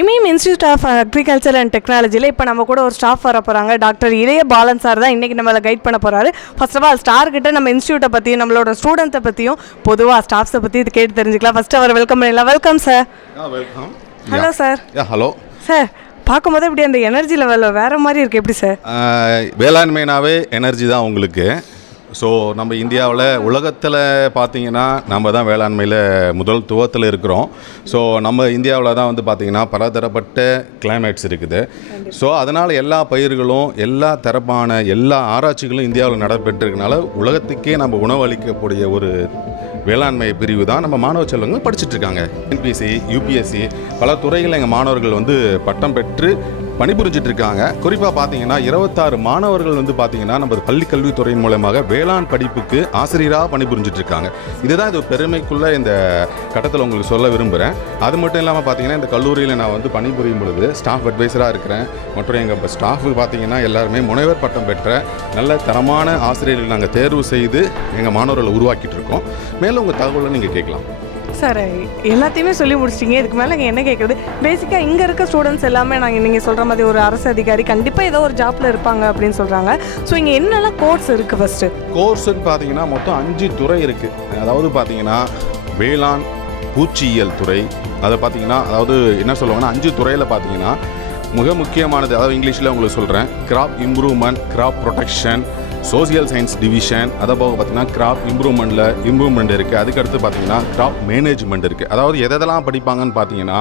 Imayam institute of agriculture and டெக்னாலஜியில் இப்போ நம்ம கூட ஒரு ஸ்டாஃப் வர போகிறாங்க. டாக்டர் இதய பாலன் சார் தான் இன்றைக்கி நம்மளை கைட் பண்ண போகிறாரு. ஃபர்ஸ்ட் ஆஃப் ஆல் ஸ்டார்கிட்ட நம்ம இன்ஸ்டியூட்டை பற்றியும் நம்மளோட ஸ்டூடெண்ட்ஸை பற்றியும் பொதுவாக ஸ்டாஃப்ஸை பற்றி இது கேட்டு தெரிஞ்சுக்கலாம். ஃபர்ஸ்ட் அவர் வெல்கம் பண்ணிடலாம். Welcome sir. Welcome. Hello sir. Hello sir. பார்க்கும்போது இப்படி அந்த எனர்ஜி லெவலில் வேறு மாதிரி இருக்குது. எப்படி சார்? வேளாண்மைனாவே எனர்ஜி தான் உங்களுக்கு. ஸோ நம்ம இந்தியாவில் உலகத்தில் பார்த்தீங்கன்னா நம்ம தான் வேளாண்மையில் முதல் துவத்தில் இருக்கிறோம். ஸோ நம்ம இந்தியாவில் தான் வந்து பார்த்திங்கன்னா பலதரப்பட்ட கிளைமேட்ஸ் இருக்குது. ஸோ அதனால் எல்லா பயிர்களும் எல்லா தரப்பான எல்லா ஆராய்ச்சிகளும் இந்தியாவில் நடைபெற்றிருக்கனால உலகத்துக்கே நம்ம உணவளிக்கக்கூடிய ஒரு வேளாண்மை பிரிவு தான் நம்ம மாணவ செல்வங்கள் படிச்சுட்ருக்காங்க. என்பிஎஸ்சி, யூபிஎஸ்சி பல துறைகளில் எங்கள் மாணவர்கள் வந்து பட்டம் பெற்று பணிபுரிஞ்சிட்டு இருக்காங்க. குறிப்பாக பார்த்தீங்கன்னா 26 மாணவர்கள் வந்து பார்த்தீங்கன்னா நம்ம பள்ளி கல்வித்துறையின் மூலமாக வேளாண் படிப்புக்கு ஆசிரியராக பணிபுரிஞ்சிட்டு இருக்காங்க. இதுதான் இது பெருமைக்குள்ள இந்த கட்டத்தில் உங்களுக்கு சொல்ல விரும்புகிறேன். அது மட்டும் இல்லாமல் பார்த்தீங்கன்னா இந்த கல்லூரியில் நான் வந்து பணிபுரியும் பொழுது ஸ்டாஃப் அட்வைசராக இருக்கிறேன். மற்றும் எங்கள் ஸ்டாஃபு பார்த்தீங்கன்னா எல்லாருமே முனைவர் பட்டம் பெற்ற நல்ல தரமான ஆசிரியர்கள் நாங்கள் தேர்வு செய்து எங்கள் மாணவர்களை உருவாக்கிட்டு இருக்கோம். மேலும் உங்கள் தகவலை நீங்கள் கேட்கலாம். சார், எல்லாத்தையுமே சொல்லி முடிச்சிட்டிங்க. இதுக்கு மேலே இங்கே என்ன கேட்குறது? பேசிக்காக இங்கே இருக்க ஸ்டூடெண்ட்ஸ் எல்லாமே நீங்கள் சொல்கிற மாதிரி ஒரு அரசு அதிகாரி கண்டிப்பாக ஏதோ ஒரு ஜாப்பில் இருப்பாங்க அப்படின்னு சொல்கிறாங்க. ஸோ இங்கே என்னெல்லாம் கோர்ஸ் இருக்குது? ஃபஸ்ட்டு கோர்ஸுன்னு பார்த்தீங்கன்னா மொத்தம் 5 துறை இருக்குது. அதாவது பார்த்தீங்கன்னா வேளாண் பூச்சியியல் துறை, அதை பார்த்தீங்கன்னா அதாவது என்ன சொல்லுவாங்கன்னா 5 துறையில் பார்த்தீங்கன்னா மிக முக்கியமானது, அதாவது இங்கிலீஷில் உங்களுக்கு சொல்கிறேன், crop improvement, crop protection, social science division, அதை போக பார்த்தீங்கன்னா கிராப் இம்ப்ரூவ்மெண்ட் இருக்குது. அதுக்கடுத்து பார்த்தீங்கன்னா கிராப் மேனேஜ்மெண்ட் இருக்குது. அதாவது எதெல்லாம் படிப்பாங்கன்னு பார்த்தீங்கன்னா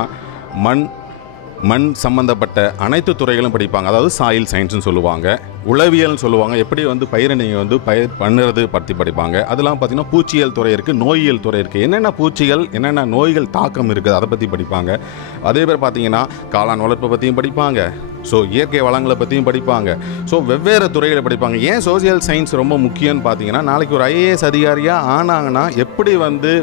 மண் சம்மந்தப்பட்ட அனைத்து துறைகளும் படிப்பாங்க. அதாவது சாயில் சயின்ஸ்னு சொல்லுவாங்க, உளவியல்னு சொல்லுவாங்க, எப்படி வந்து பயிரை நீங்கள் வந்து பயிர் பண்ணுறது பற்றி படிப்பாங்க. அதெல்லாம் பார்த்தீங்கன்னா பூச்சியியல் துறை இருக்குது, நோயியல் துறை இருக்குது. என்னென்ன பூச்சிகள் என்னென்ன நோய்கள் தாக்கம் இருக்குது அதை பற்றி படிப்பாங்க. அதே பேர் பார்த்தீங்கன்னா காளான் வளர்ப்பை பற்றியும் படிப்பாங்க. ஸோ இயற்கை வளங்களை பற்றியும் படிப்பாங்க. ஸோ வெவ்வேறு துறைகளை படிப்பாங்க. ஏன் சோசியல் சயின்ஸ் ரொம்ப முக்கியம்னு பார்த்தீங்கன்னா நாளைக்கு ஒரு ஐஏஎஸ் அதிகாரியாக ஆனாங்கன்னா எப்படி வந்து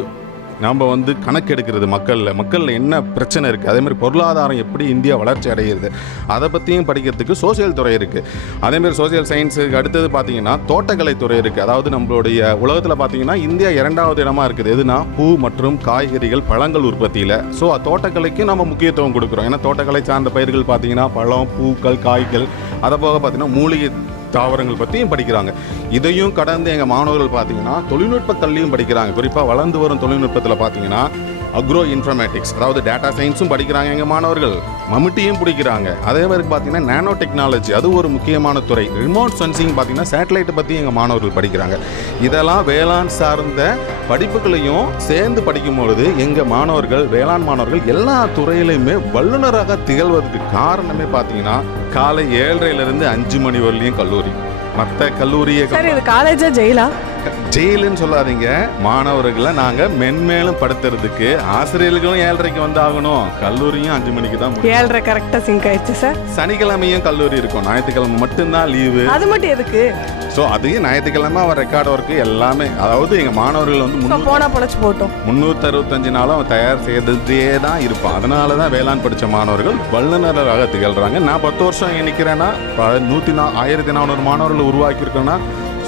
நம்ம வந்து கணக்கெடுக்கிறது மக்களில் என்ன பிரச்சனை இருக்குது, அதேமாதிரி பொருளாதாரம் எப்படி இந்தியா வளர்ச்சி அடைகிறது அதை பற்றியும் படிக்கிறதுக்கு சோசியல் துறை இருக்குது. அதேமாதிரி சோசியல் சயின்ஸுக்கு அடுத்தது பார்த்திங்கன்னா தோட்டக்கலை துறை இருக்குது. அதாவது நம்மளுடைய உலகத்தில் பார்த்திங்கன்னா இந்தியா 2வது இடமா இருக்குது. எதுனா பூ மற்றும் காய்கறிகள் பழங்கள் உற்பத்தியில். ஸோ தோட்டக்கலைக்கு நம்ம முக்கியத்துவம் கொடுக்குறோம். ஏன்னா தோட்டக்கலை சார்ந்த பயிர்கள் பார்த்திங்கன்னா பழம், பூக்கள், காய்கள், அதை போக பார்த்திங்கன்னா மூலிகை தாவரங்கள் பற்றியும் படிக்கிறாங்க. இதையும் கடந்து எங்கள் மாணவர்கள் பார்த்தீங்கன்னா தொழில்நுட்ப கல்வியும் படிக்கிறாங்க. குறிப்பாக வளர்ந்து வரும் தொழில்நுட்பத்தில் பார்த்தீங்கன்னா அக்ரோ இன்ஃபர்மேட்டிக்ஸ், அதாவது டேட்டா சயின்ஸும் படிக்கிறாங்க எங்கள் மாணவர்கள். மம்முட்டியும் பிடிக்கிறாங்க. அதே மாதிரி பார்த்தீங்கன்னா நானோ டெக்னாலஜி, அது ஒரு முக்கியமான துறை. ரிமோட் சென்சிங் பார்த்தீங்கன்னா சேட்டலைட்டை பற்றி எங்கள் மாணவர்கள் படிக்கிறாங்க. இதெல்லாம் வேளாண் சார்ந்த படிப்புகளையும் சேர்ந்து படிக்கும் பொழுது எங்கள் மாணவர்கள், வேளாண் மாணவர்கள் எல்லா துறையிலையுமே வல்லுநராக திகழ்வதற்கு காரணமே பார்த்தீங்கன்னா காலை 7:30லேருந்து 5 மணி வரலையும் கல்லூரி. மற்ற கல்லூரியை காலேஜா ஜெயிலா? ஜெயிலுன்னு சொல்லாதீங்க. மாணவர்களை நாங்கள் மென்மேலும் படுத்துறதுக்கு ஆசிரியர்களும் 7:30க்கு வந்து ஆகணும், கல்லூரியும் 5 மணிக்கு தான். 7:30 கரெக்டாக சிங்க் ஆயிடுச்சு சார். சனிக்கிழமையும் கல்லூரி இருக்கும், ஞாயிற்றுக்கிழமை மட்டும்தான் லீவு. அது மட்டும் எதுக்கு? ஸோ அதையும் ஞாயிற்றுக்கிழமை அவன் ரெக்கார்டு ஒர்க்கு எல்லாமே, அதாவது எங்கள் மாணவர்கள் வந்து போனால் பொழைச்சி போட்டோம் 365 நாளும் அவன் தயார் செய்ததே தான் இருப்பான். அதனால தான் வேளாண் படித்த மாணவர்கள் வல்லுநராக திகழ்கிறாங்க. நான் 10 வருஷம் இங்கே நிற்கிறேன்னா 1400 மாணவர்கள் உருவாக்கியிருக்கேன்னா,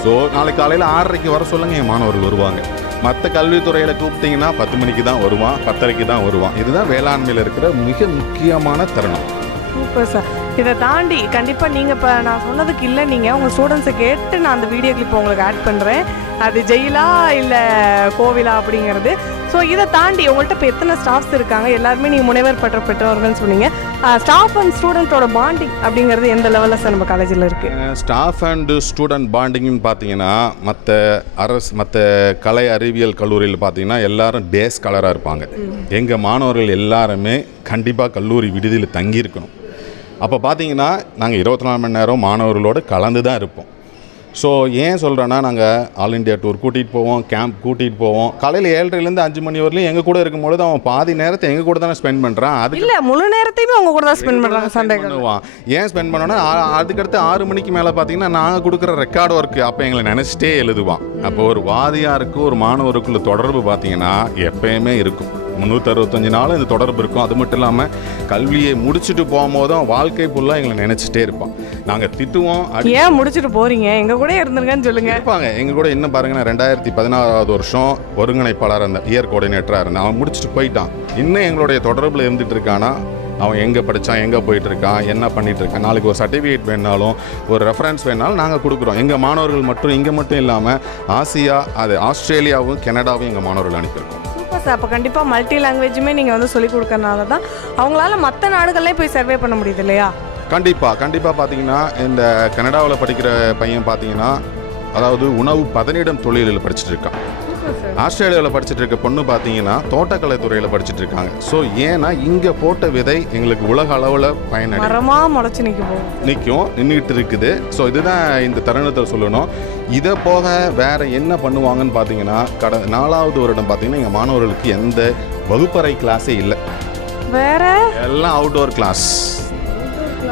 ஸோ நாளைக்கு காலையில் 6:30க்கு வர சொல்லுங்கள், என் மாணவர்கள் வருவாங்க. மற்ற கல்வித்துறையில் கூப்பிட்டிங்கன்னா 10 மணிக்கு தான் வருவான், 10:30க்கு தான் வருவான். இதுதான் வேளாண்மையில் இருக்கிற மிக முக்கியமான தருணம். Super sir. இதை தாண்டி கண்டிப்பாக நீங்கள் இப்போ நான் சொன்னதுக்கு இல்லை, நீங்கள் உங்கள் ஸ்டூடெண்ட்ஸை கேட்டு நான் அந்த வீடியோ கிளிப் உங்களுக்கு ஆட் பண்ணுறேன். அது ஜெயிலா இல்லை கோவிலா அப்படிங்கிறது. ஸோ இதை தாண்டி உங்கள்கிட்ட இப்போ எத்தனை ஸ்டாஃப்ஸ் இருக்காங்க? எல்லாருமே நீங்கள் முனைவர் பட்ட பெற்றவர்கள்னு சொன்னீங்க. ஸ்டாஃப் அண்ட் ஸ்டூடெண்ட்டோட பாண்டிங் அப்படிங்கிறது எந்த லெவலில் சார் நம்ம காலேஜில் இருக்குது? ஸ்டாஃப் அண்டு ஸ்டூடெண்ட் பாண்டிங்னு பார்த்தீங்கன்னா மற்ற கலை அறிவியல் கல்லூரியில் பார்த்தீங்கன்னா எல்லாரும் டேஸ் ஸ்காலராக இருப்பாங்க. எங்கள் மாணவர்கள் எல்லாருமே கண்டிப்பாக கல்லூரி விடுதியில் தங்கியிருக்கணும். அப்போ பார்த்தீங்கன்னா நாங்கள் 24 மணி நேரம் மாணவர்களோடு கலந்து தான் இருப்போம். ஸோ ஏன் சொல்கிறேன்னா நாங்கள் ஆல் இண்டியா டூர் கூட்டிகிட்டு போவோம், கேம்ப் கூட்டிகிட்டு போவோம். காலையில் 7:30லேருந்து 5 மணி வரலையும் எங்கள் கூட இருக்கும்பொழுது அவன் பாதி நேரத்தை எங்கள் கூட தானே ஸ்பெண்ட் பண்ணுறான். அது இல்லை, முழு நேரத்தையுமே அவங்க கூட தான் ஸ்பெண்ட் பண்ணுறாங்க. சண்டே பண்ணுவான். ஏன் ஸ்பெண்ட் பண்ணோன்னா அதுக்கடுத்து 6 மணிக்கு மேலே பார்த்தீங்கன்னா நாங்கள் கொடுக்குற ரெக்கார்டு ஒர்க்கு அப்போ எங்களை நினச்சிட்டே எழுதுவான். அப்போ ஒரு வாதியாருக்கு ஒரு மாணவருக்குள்ள தொடர்பு பார்த்தீங்கன்னா எப்பயுமே இருக்கும். 365 நாளும் இந்த தொடர்பு இருக்கும். அது மட்டும் இல்லாமல் கல்வியை முடிச்சுட்டு போகும்போதும் வாழ்க்கை ஃபுல்லாக எங்களை நினச்சிட்டே இருப்பான். நாங்கள் திட்டுவோம். ஏன் முடிச்சுட்டு போகிறீங்க, எங்கள் கூட இருந்துருங்கன்னு சொல்லுங்கள். இருப்பாங்க எங்கள் கூட. இன்னும் பாருங்கன்னா 2016வது வருஷம் ஒருங்கிணைப்பாளர் அந்த இயர் கோஆர்டினேட்டராக இருந்தான். அவன் முடிச்சுட்டு போயிட்டான். இன்னும் எங்களுடைய தொடர்பில் இருந்துகிட்டு இருக்கானா, அவன் எங்கே படித்தான், எங்கே போயிட்டுருக்கான், என்ன பண்ணிகிட்ருக்கான், நாளைக்கு ஒரு சர்டிஃபிகேட் வேணாலும் ஒரு ரெஃபரன்ஸ் வேணாலும் நாங்கள் கொடுக்குறோம். எங்கள் மாணவர்கள் மட்டும் இங்கே மட்டும் இல்லாமல் ஆசியா, அது ஆஸ்திரேலியாவும் கனடாவும் எங்கள் மாணவர்கள் அனுப்பியிருக்கோம். சார், அப்போ கண்டிப்பாக மல்டி லாங்குவேஜுமே நீங்கள் வந்து சொல்லிக் கொடுக்கறனால தான் அவங்களால மற்ற நாடுகளே போய் சர்வே பண்ண முடியுது இல்லையா? கண்டிப்பாக பார்த்தீங்கன்னா இந்த கனடாவில் படிக்கிற பையன் பார்த்தீங்கன்னா அதாவது உணவு பதனிடம் தொழிலில் படிச்சுட்டு இருக்கான். ஆஸ்திரேலியாவில் படிச்சுட்டு இருக்க பொண்ணு பார்த்தீங்கன்னா தோட்டக்கலை துறையில் படிச்சுட்டு இருக்காங்க. ஸோ ஏன்னா இங்கே போட்ட விதை எங்களுக்கு உலக அளவில் மரமாக முளைச்சி நின்றுட்டு இருக்குது. ஸோ இதுதான் இந்த தருணத்தில் சொல்லணும். இதை போக வேறு என்ன பண்ணுவாங்கன்னு பார்த்தீங்கன்னா 4வது வருடம் பார்த்தீங்கன்னா எங்கள் மாணவர்களுக்கு எந்த வகுப்பறை கிளாஸே இல்லை. வேற எல்லாம் அவுட்டோர் கிளாஸ்.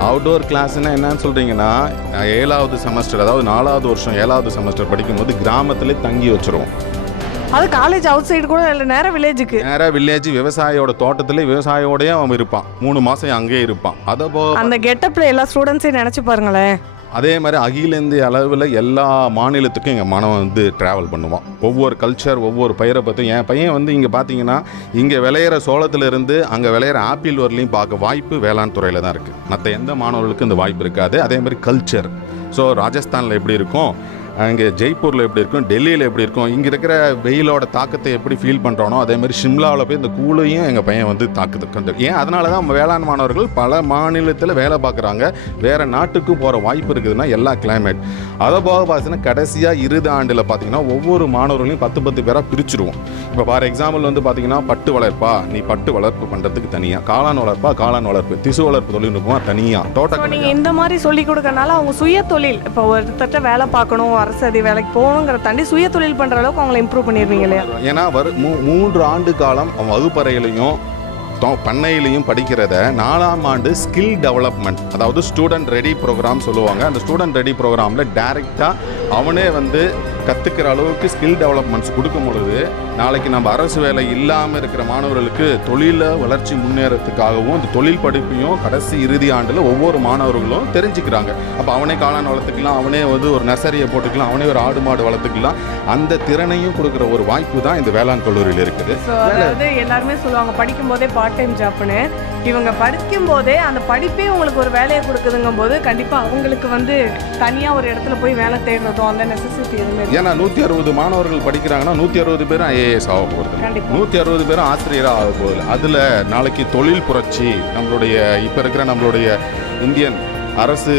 அவுட்டோர் கிளாஸ்னால் என்னன்னு சொல்கிறீங்கன்னா 7வது செமஸ்டர், அதாவது 4வது வருஷம் 7வது செமஸ்டர் படிக்கும்போது கிராமத்திலே தங்கி வச்சுருவோம். அது காலேஜ் அவுட் சைடு கூட இல்லை, நேராக வில்லேஜுக்கு. நேராக வில்லேஜ் விவசாயியோட தோட்டத்தில் விவசாயியோடய அவன் இருப்பான். 3 மாதம் அங்கேயே இருப்பான். அதை அந்த கெட்டப்பில் எல்லா ஸ்டூடெண்ட்ஸையும் நினச்சி பாருங்களேன். அதே மாதிரி அகில இந்திய அளவில் எல்லா மாநிலத்துக்கும் எங்கள் மாணவன் வந்து ட்ராவல் பண்ணுவான். ஒவ்வொரு கல்ச்சர், ஒவ்வொரு பயிரை பற்றி. என் பையன் வந்து இங்கே பார்த்தீங்கன்னா இங்கே விளையிற சோளத்திலிருந்து அங்கே விளையிற ஆப்பிள் வரலையும் பார்க்க வாய்ப்பு வேளாண் துறையில் தான் இருக்குது. மற்ற எந்த மாணவர்களுக்கும் இந்த வாய்ப்பு இருக்காது. அதே மாதிரி கல்ச்சர். ஸோ ராஜஸ்தானில் எப்படி இருக்கும், அங்கே ஜெய்ப்பூரில் எப்படி இருக்கும், டெல்லியில் எப்படி இருக்கும், இங்கே இருக்கிற வெயிலோட தாக்கத்தை எப்படி ஃபீல் பண்ணுறானோ அதே மாதிரி ஷிம்லாவில் போய் இந்த கூலையும் எங்கள் பையன் வந்து தாக்குது. ஏன் அதனால தான் வேளாண் மாணவர்கள் பல மாநிலத்தில் வேலை பார்க்குறாங்க. வேறு நாட்டுக்கும் போகிற வாய்ப்பு இருக்குதுன்னா எல்லா கிளைமேட். அதை போக பார்த்தீங்கன்னா கடைசியாக இறுதி ஆண்டில் பார்த்தீங்கன்னா ஒவ்வொரு மாணவர்களையும் 10 பேராக பிரிச்சுருவோம். இப்போ ஃபார் எக்ஸாம்பிள் வந்து பார்த்தீங்கன்னா பட்டு வளர்ப்பா, நீ பட்டு வளர்ப்பு பண்ணுறதுக்கு தனியாக, காளான் வளர்ப்பா காளான் வளர்ப்பு, திசு வளர்ப்பு தொழில்நுட்பமாக தனியாக, தோட்டம். நீங்கள் இந்த மாதிரி சொல்லிக் கொடுக்கறனால அவங்க சுய தொழில், இப்போ ஒருத்தட்ட வேலை பார்க்கணும், அரசு வேலைக்கு போகணுங்கிற தாண்டி சுய தொழில் பண்ணுற அளவுக்கு அவங்களை இம்ப்ரூவ் பண்ணிடுவீங்க இல்லையா? ஏன்னா 3 ஆண்டு காலம் அவன் வகுப்பறையிலையும் பண்ணையிலையும் படிக்கிறத 4ஆம் ஆண்டு ஸ்கில் டெவலப்மெண்ட், அதாவது ஸ்டூடெண்ட் ரெடி ப்ரோக்ராம் சொல்லுவாங்க. அந்த ஸ்டூடெண்ட் ரெடி ப்ரோக்ராமில் டைரெக்டாக அவனே வந்து கற்றுக்கிற அளவுக்கு ஸ்கில் டெவலப்மெண்ட்ஸ் கொடுக்கும் பொழுது நாளைக்கு நம்ம அரசு வேலை இல்லாமல் இருக்கிற மாணவர்களுக்கு தொழிலை வளர்ச்சி முன்னேறத்துக்காகவும் இந்த தொழில் படிப்பையும் கடைசி இறுதி ஆண்டில் ஒவ்வொரு மாணவர்களும் தெரிஞ்சுக்கிறாங்க. அப்போ அவனே காளான் வளர்த்துக்கலாம், அவனே வந்து ஒரு நர்சரியை போட்டுக்கலாம், அவனே ஒரு ஆடு மாடு வளர்த்துக்கலாம். அந்த திறனையும் கொடுக்குற ஒரு வாய்ப்பு தான் இந்த வேளாண் கல்லூரியில் இருக்குது. அதாவது எல்லாருமே சொல்லுவாங்க படிக்கும் போதே பார்ட் டைம் ஜாப்னு. இவங்க படிக்கும் போதே அந்த படிப்பே உங்களுக்கு ஒரு வேலையை கொடுக்குதுங்கும் போது கண்டிப்பாக அவங்களுக்கு வந்து தனியாக ஒரு இடத்துல போய் வேலை தேடுறதும் அந்த நெசசிட்டி எதுவுமே. ஏன்னா 160 மாணவர்கள் படிக்கிறாங்கன்னா 160 பேரும் ஐஏஎஸ் ஆக போகிறது, 160 பேரும் ஆசிரியராக ஆக போகுது. அதில் நாளைக்கு தொழில் புரட்சி நம்மளுடைய இப்போ இருக்கிற நம்மளுடைய இந்தியன் அரசு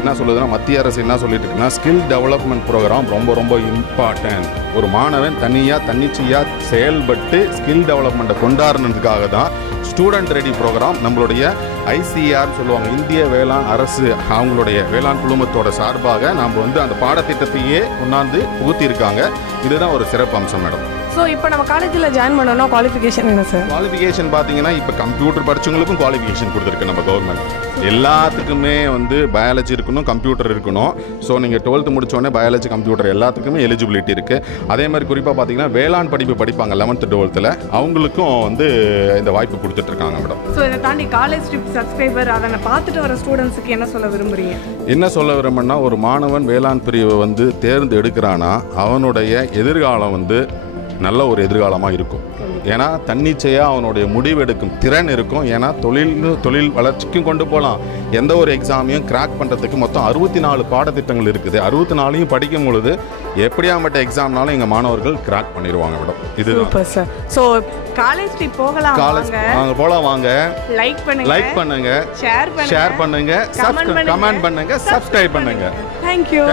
என்ன சொல்லுதுன்னா, மத்திய அரசு என்ன சொல்லிட்டு இருக்குன்னா, ஸ்கில் டெவலப்மெண்ட் ப்ரோக்ராம் ரொம்ப ரொம்ப இம்பார்ட்டன்ட். ஒரு மாணவன் தன்னிச்சையாக செயல்பட்டு ஸ்கில் டெவலப்மெண்ட்டை கொண்டாடுறதுக்காக தான் ஸ்டூடெண்ட் ரெடி ப்ரோக்ராம் நம்மளுடைய ஐசிஆர் சொல்லுவாங்க, இந்திய வேளாண் அரசு, அவங்களுடைய வேளாண் குழுமத்தோட சார்பாக நாம் வந்து அந்த பாடத்திட்டத்தையே கொண்டாந்து புகுத்தியிருக்காங்க. இதுதான் ஒரு சிறப்பு அம்சம் மேடம். ஸோ இப்போ நம்ம காலேஜில் ஜாயின் பண்ணணும், குவாலிஃபிகேஷன் என்ன சார்? குவாலிஃபிகேஷன் பார்த்தீங்கன்னா இப்போ கம்ப்யூட்டர் படித்தவங்களுக்கும் குவாலிஃபிகேஷன் கொடுத்துருக்கு நம்ம கவர்மெண்ட். எல்லாத்துக்குமே வந்து பயாலஜி இருக்கணும், கம்ப்யூட்டர் இருக்கணும். ஸோ நீங்கள் 12th முடித்தோடனே பயாலஜி கம்ப்யூட்டர் எல்லாத்துக்குமே எலிஜிபிலிட்டி இருக்குது. அதே மாதிரி குறிப்பாக பார்த்தீங்கன்னா வேளாண் படிப்பு படிப்பாங்க 11th 12th, அவங்களுக்கும் வந்து இந்த வாய்ப்பு கொடுத்துட்ருக்காங்க மேடம். ஸோ இதை தாண்டி காலேஜ் ட்ரிப் சப்ஸ்கிரைபர் அதை பார்த்துட்டு வர ஸ்டூடெண்ட்ஸுக்கு என்ன சொல்ல விரும்புகிறீங்க? என்ன சொல்ல விரும்புன்னா, ஒரு மாணவன் வேளாண் பிரிவை வந்து தேர்ந்து எடுக்கிறான்னா அவனுடைய எதிர்காலம் வந்து நல்ல ஒரு எதிர்காலமாக இருக்கும். ஏன்னா தன்னிச்சையாக அவனுடைய முடிவெடுக்கும் திறன் இருக்கும். ஏன்னா தொழில் வளர்ச்சிக்கும் கொண்டு போகலாம். எந்த ஒரு எக்ஸாமையும் கிராக் பண்ணுறதுக்கு மொத்தம் 64 பாடத்திட்டங்கள் இருக்குது. 64ஐயும் படிக்கும் பொழுது எப்படியாப்பட்ட எக்ஸாம்னாலும் எங்கள் மாணவர்கள் கிராக் பண்ணிடுவாங்க மேடம். இது சார். ஸோ காலேஜ் ட்ரிப் போகலாம், வாங்க போகலாம், வாங்க லைக் பண்ணுங்க, ஷேர் பண்ணுங்க, கமெண்ட் பண்ணுங்க, சப்ஸ்கிரைப் பண்ணுங்க. தேங்க்யூ.